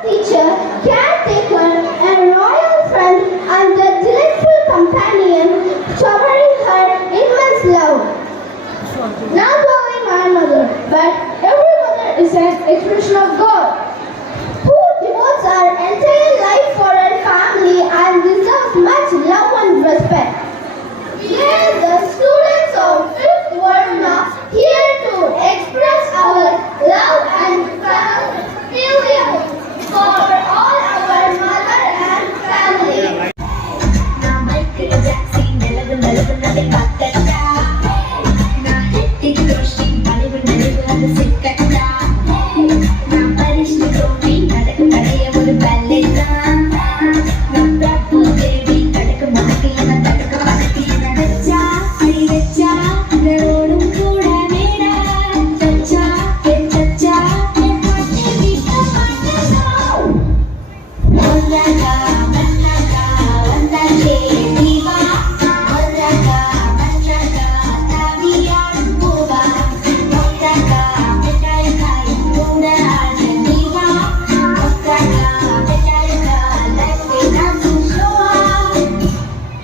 Teacher, caretaker, and royal friend, and the delightful companion, showering her immense love. Not only my mother, but every mother is an expression of God, who devotes our entire life for her family and deserves much love and respect. We are the students of 5th Varna here to express our love and feeling for all our mother and family.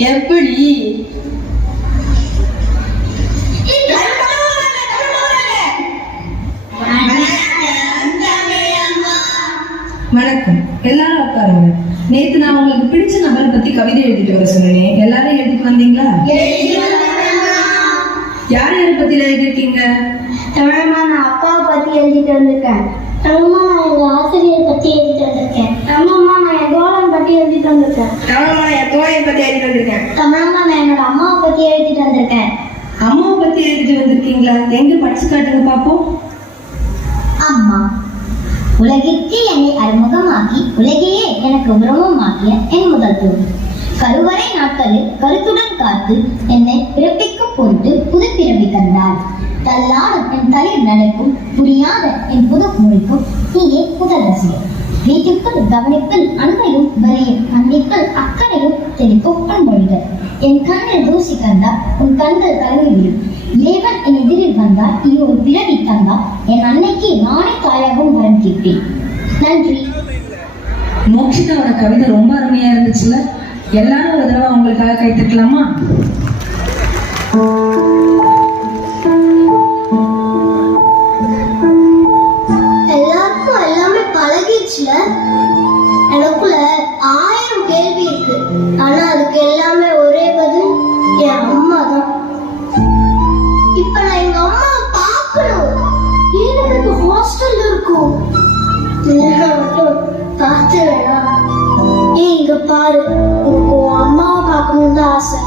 எப்படி வணக்கம், எல்லாரும் உட்காருங்க. நேத்து நான் உங்களுக்கு பிடிச்ச நபரை பத்தி கவிதை எழுதிட்டு வர சொன்னேன். எல்லாரும் எழுதிட்டு வந்தீங்களா? யார் யாரை பத்தி எழுதிருக்கீங்க? தமிழம்மா, நான் அப்பாவை பத்தி எழுதிட்டு வந்திருக்கேன். தமிழம்மா, நான் எங்க ஆசிரியர் பத்தி எழுதிட்டு வந்திருக்கேன். தமிழம்மா, நான் என் தோழன் பத்தி எழுதிட்டு வந்திருக்கேன். தமிழம்மா, என் தோழியை பத்தி எழுதிட்டு வந்திருக்கேன். தமிழம்மா, நான் என்னோட அம்மாவை பத்தி எழுதிட்டு வந்திருக்கேன். அம்மாவை பத்தி எழுதிட்டு வந்திருக்கீங்களா? எங்க படிச்சு காட்டுங்க பாப்போம். அம்மா, உலகிற்கு என்னை அறிமுகமாக்கி உலகையே எனக்கு உருவமாக்கிய என் முதல் தோழி. கருவறை நாட்களில் கருத்துடன் காத்து என்னை பிறப்பிக்கும் பொருட்டு புது பிறவி தந்தார். தள்ளாடும் என் தளிர் நடைக்கும் புரியாத என் புது மொழிக்கும் நீயே முதல் ரசிகர். வீட்டுக்குள் கவனிப்பில் அன்பையும் வரியும் அன்னைக்குள் அக்கறையும் தெளிக்கும் அன்பொழிகள். என் கண்ணில் தூசி கண்டால் உன் கண்கள் கலங்கிவிடும். இறைவன் என் எதிரில் வந்தால் இது ஒரு பிறவி தந்தால் என் அன்னைக்கு நானே தாயாகவும் வரம் கேட்பேன். நன்றி. மோக்ஷிதாவோட கவிதை ரொம்ப அருமையா இருந்துச்சுல்ல? எல்லாரும் ஒரு தடவை அவங்களுக்காக கை தட்டலாமா? எல்லாருக்கும் எல்லாமே பழகிடுச்சுல. எனக்குள்ள 1000 கேள்வி இருக்கு. ஆனா அதுக்கு எல்லாமே ஒரே பதில் என் அம்மா தான். இப்ப நான் எங்க அம்மாவை பார்க்கணும். ஏன் எனக்கு ஹாஸ்டல்ல இருக்கும் மட்டும் பார்த்து வேணாம். ஏன் இங்க பாரு, எனக்கு உன் அம்மாவை பார்க்கணும்னு தான் ஆசை.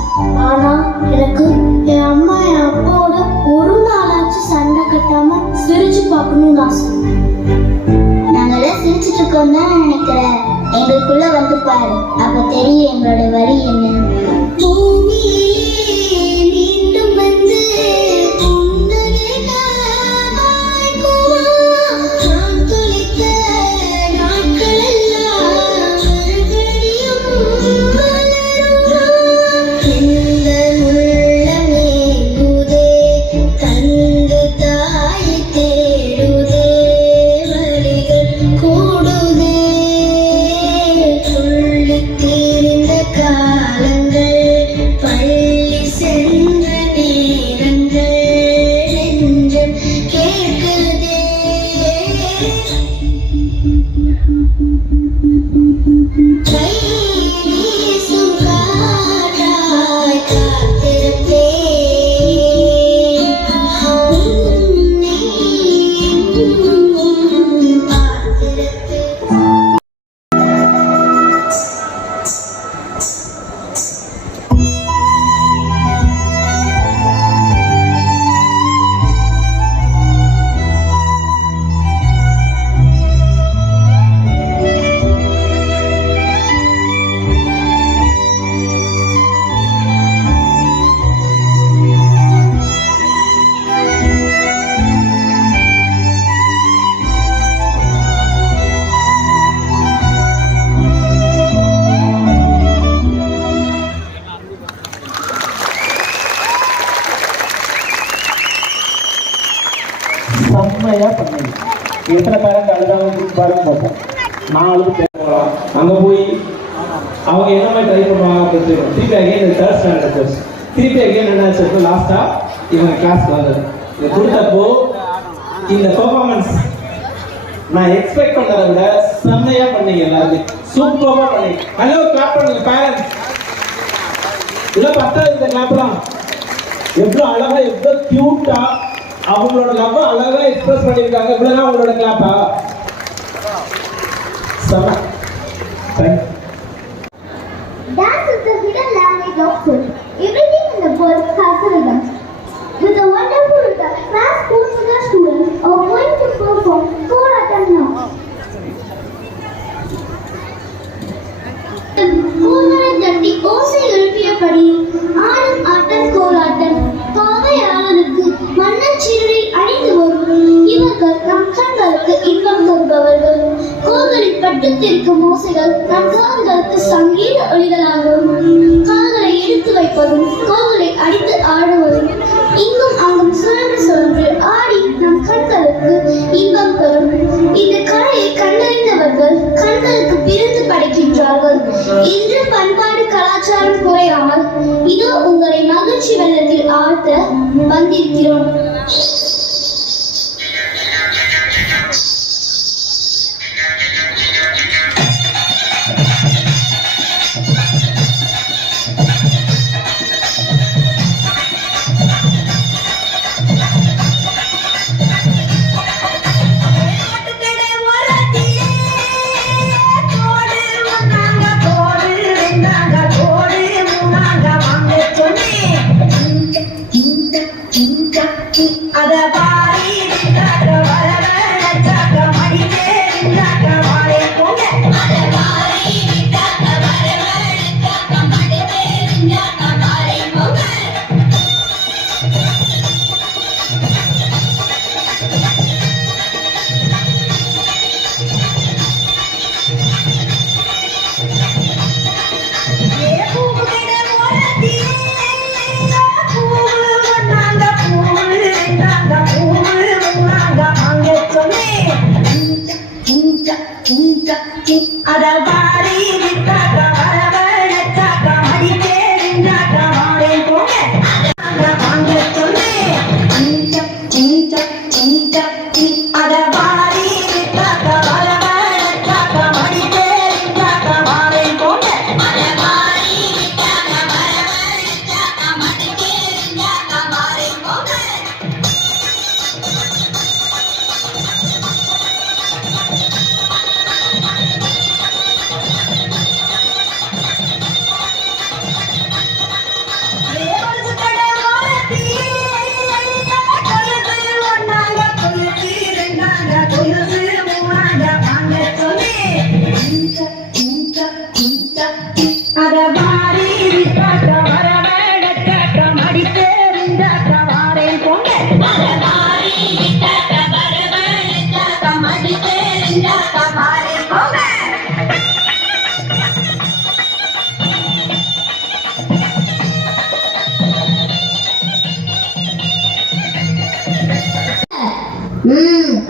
ஆனா எனக்கு என் அம்மா என் அப்பாவோட ஒரு நாளாச்சு சண்டை கட்டாம சிரிச்சு பார்க்கணும்னு ஆசை. நாங்களாம் சிரிச்சுட்டு இருக்கோம் தான் நினைக்கிறேன். எங்களுக்குள்ள வந்து பாரு, அப்ப தெரியும் எங்களோட வரி என்னன்னு. செம்மையா பண்ணீங்க. எத்தனை பேரண்ட் அழுதாங்க பாருங்க பார்த்தோம். 4 போகலாம். அங்கே போய் அவங்க என்ன மாதிரி ட்ரை பண்ணுவாங்க அப்படின்னு தெரியும். திருப்பி அகைன் தேர்ட் ஸ்டாண்டர்ட் கோர்ஸ் திருப்பி அகைன் என்ன சொல்லிட்டு லாஸ்ட்டாக இவங்க கிளாஸ்க்கு வந்தது. இதை கொடுத்தப்போ இந்த பெர்ஃபார்மன்ஸ் நான் எக்ஸ்பெக்ட் பண்ணதை விட செம்மையாக பண்ணீங்க. எல்லாருமே சூப்பராக பண்ணீங்க. ஹலோ கிளாப் பண்ணுங்க பேரண்ட்ஸ். இதெல்லாம் பத்தாது இந்த கிளாப்லாம். எவ்வளோ அழகா எவ்வளோ கியூட்டா அவங்களோட லவ் அழகா எக்ஸ்பிரஸ் பண்ணியிருக்காங்க. இவ்வளோதான் அவங்களோட கிளாப்பா? செம்ம. Thank you. Dance is the hidden language of food. Everything in the world has a rhythm. With a wonderful rhythm, class schools and the students are going to perform Koratam now. கோலரை தட்டி ஓசை எழுப்பியபடி ஆடும் ஆட்டம் கோலாட்டம். பாவையாளருக்கு மன்னன் சீரடி அணிந்து வரும் இவர்கள் நம் கண்களுக்கு இன்பம் தருபவர்கள். கோல்களில் பட்டுத்திருக்கும் ஓசைகள் நம் கால்களுக்கு சங்கீத ஒளிகளாகும். கால்களை எடுத்து வைப்பதும் கோல்களை அடித்து ஆடுவதும் இங்கும் அங்கும் சுழன்று சுழன்று ஆடி நம் கண்களுக்கு இன்பம் தரும். இந்த கலையை கண்டறிந்தவர்கள் கண்களுக்கு பிரிந்து படைக்கின்றார்கள். இன்று பண்பாடு கலாச்சாரம் குறையாமல் இதோ உங்களை மகிழ்ச்சி வெள்ளத்தில் ஆழ்த்த வந்திருக்கிறோம்.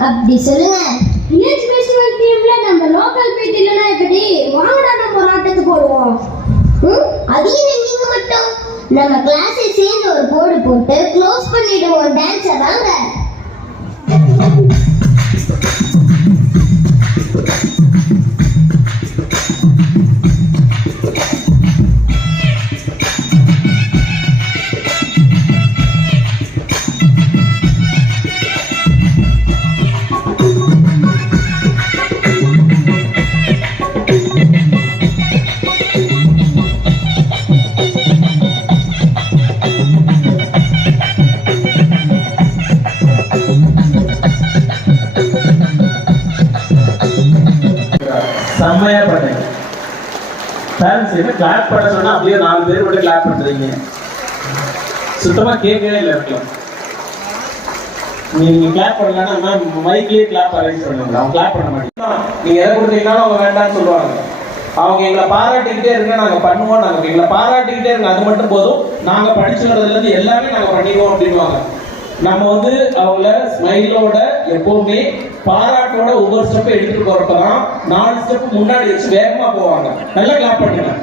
அப்படி சொல்லுங்க. வில்லேஜ் ஃபெஸ்டிவல் டீம்ல நம்ம லோக்கல் பீட் இல்லனா எப்படி வாங்கடா நம்ம ஒரு ஆட்டத்துக்கு போடுவோம். அது என்ன நீங்க மட்டும்? நம்ம கிளாஸை சேர்ந்து ஒரு போர்டு போட்டு க்ளோஸ் பண்ணிடுவோம் டான்ஸை. வாங்க. செம்மையா பண்ணீங்க. பேரண்ட்ஸ் என்ன கிளாப் பண்ண சொன்னா அப்படியே 4 பேர் கூட கிளாப் பண்றீங்க. சுத்தமா கேட்கவே இல்லை. நீங்க கிளாப் பண்ணலன்னா மைக்லயே கிளாப் அரேஞ்ச் பண்ணுங்க. அவங்க கிளாப் பண்ண மாட்டீங்க. நீங்க எதை கொடுத்தீங்கன்னாலும் அவங்க வேண்டாம்னு சொல்லுவாங்க. அவங்க எங்களை பாராட்டிக்கிட்டே இருங்க, நாங்க பண்ணுவோம், நாங்க எங்களை பாராட்டிக்கிட்டே இருங்க, அது மட்டும் போதும், நாங்க படிச்சு வர்றதுல இருந்து எல்லாமே நாங்க பண்ணிடுவோம் அப்படின்வாங்க. நம்ம வந்து அவங்கள ஸ்மைலோட எப்பவுமே பாராட்டோட ஒவ்வொரு ஸ்டெப் எடுத்துட்டு போறப்பதான் 4 ஸ்டெப் முன்னாடி வச்சு வேகமா போவாங்க. நல்லா கிளாப் பண்ணுங்க.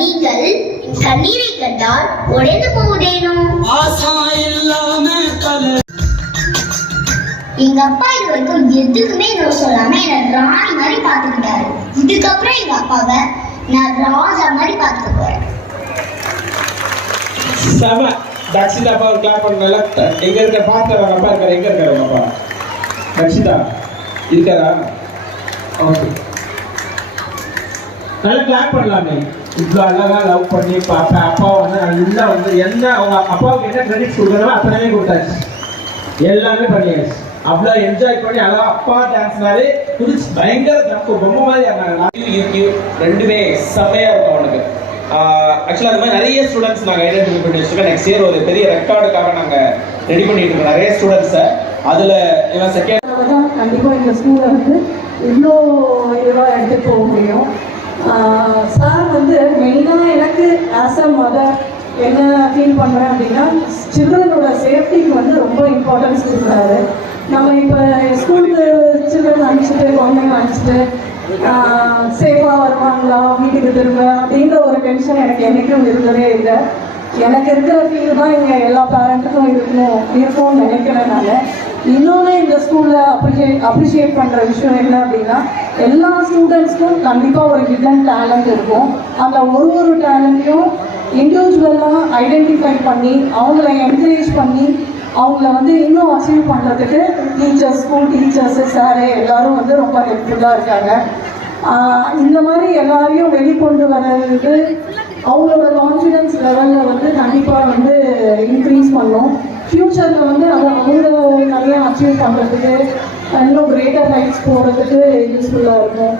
நீங்கள் கண்ணீரை கண்டால் உடைந்து போவதேனோ? எங்க அப்பா இது வரைக்கும் எதுக்குமே நோ சொல்லாம என்ன ராணி மாதிரி பாத்துக்கிட்டாரு. இதுக்கப்புறம் எங்க அப்பாவை நான் ராஜா மாதிரி பாத்துக்க போறேன். செம. தக்ஷிதா அப்பா ஒரு கிளாப் பண்ணல. எங்க இருக்க பாத்து அப்பா இருக்காரு. எங்க இருக்காரு அப்பா? தக்ஷிதா இருக்காரா? ஓகே, நல்லா கிளாப் பண்ணலாமே. இவ்வளோ அழகா லவ் பண்ணி பாப்பா அப்பா வந்து நல்லா வந்து என்ன அவங்க அப்பாவுக்கு என்ன கிரெடிட்ஸ் கொடுக்குறோம் அத்தனை கொடுத்தாச்சு. எல்லாமே பண்ணியாச்சு. அவ்வளோ என்ஜாய் பண்ணி அழகா அப்பா டான்ஸ்னாலே புதுசு பயங்கர தப்பு பொம்மை மாதிரி இருந்தாங்க. ரெண்டுமே செம்மையா இருக்கும் அவனுக்கு. ஆக்சுவலாக அது மாதிரி நிறைய ஸ்டூடெண்ட்ஸ் நாங்கள் ஐடென்டிஃபை பண்ணி வச்சுருக்கோம். நெக்ஸ்ட் இயர் ஒரு பெரிய ரெக்கார்டுக்காக நாங்கள் ரெடி பண்ணிட்டு இருக்கோம் நிறைய ஸ்டூடெண்ட்ஸை. அதில் இவன் செகண்ட் கண்டிப்பாக இந்த ஸ்கூலில் வந்து இவ்வளோ இதுவாக எடுத்துகிட்டு போக முடியும். சார் வந்து மெயினாக எனக்கு ஆஸ் அ மதர் என்ன ஃபீல் பண்ணுறேன் அப்படின்னா சில்ட்ரனோட சேஃப்டிக்கு வந்து ரொம்ப இம்பார்ட்டன்ஸ் கொடுக்குறாரு. நம்ம இப்போ ஸ்கூலுக்கு சில்ட்ரன் அனுப்பிச்சிட்டு குழந்தைங்க அனுப்பிச்சிட்டு சேஃபாக வருவாங்களா வீட்டுக்கு திரும்ப அப்படின்ற ஒரு டென்ஷன் எனக்கு என்றைக்கும் இருந்ததே இல்லை. எனக்கு இருக்கிற ஃபீல் தான் இங்கே எல்லா பேரண்ட்டுக்கும் இருக்கும்னு நினைக்கிறேன் நான். இன்னொன்று இந்த ஸ்கூலில் அப்ரிஷியேட் பண்ணுற விஷயம் என்ன அப்படின்னா எல்லா ஸ்டூடெண்ட்ஸ்க்கும் கண்டிப்பாக ஒரு ஹிடன் டேலண்ட் இருக்கும். அந்த ஒரு டேலண்ட்டையும் இண்டிவிஜுவலாக ஐடென்டிஃபை பண்ணி அவங்கள என்கரேஜ் பண்ணி அவங்கள வந்து இன்னும் அச்சீவ் பண்ணுறதுக்கு டீச்சர்ஸ், ஸ்கூல் டீச்சர்ஸு, சாரு எல்லாரும் வந்து ரொம்ப ஹெல்ப்ஃபுல்லாக இருக்காங்க. இந்த மாதிரி எல்லாரையும் வெளிக்கொண்டு வர்றது அவங்களோட கான்ஃபிடென்ஸ் லெவலில் வந்து கண்டிப்பாக வந்து இன்க்ரீஸ் பண்ணும். ஃப்யூச்சரில் வந்து அதை அவங்க நிறையா அச்சீவ் பண்ணுறதுக்கு இன்னும் கிரேட்டர் ஹைட்ஸ் போகிறதுக்கு யூஸ்ஃபுல்லாக இருக்கும்.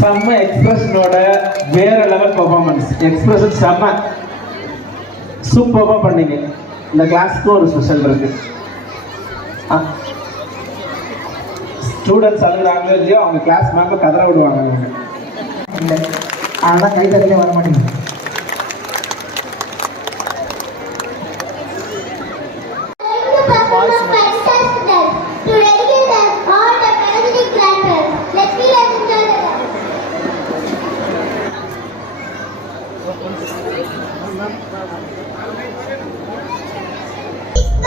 செம்ம எக்ஸ்பிரஷனோட வேற லெவல் பெர்ஃபார்மன்ஸ். எக்ஸ்பிரஷன் செம்ம சூப்பராக பண்ணீங்க. இந்த கிளாஸ்க்கு ஒரு ஸ்பெஷல் இருக்கு. ஸ்டூடெண்ட்ஸ் அழுகுறாங்களோ இல்லையோ அவங்க கிளாஸ் மேம் கதற விடுவாங்க. இல்லை அதெல்லாம் கை தட்டிலே வர மாட்டேங்குது. It's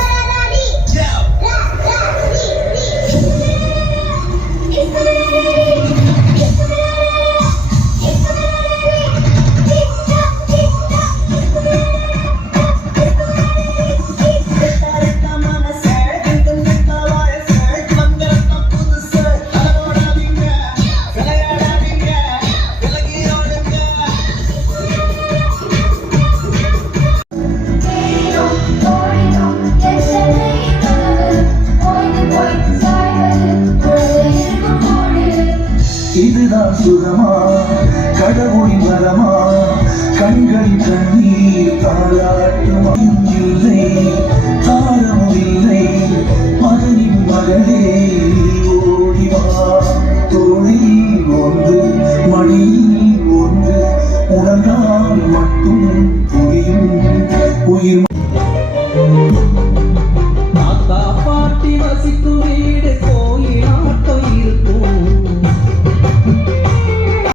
இதுதான் சுகமா கடவுளின் வரமா கண்களின் கண்ணீர் தாளாட்டும் இல்லை தாரமும் இல்லை மகனின் மகளே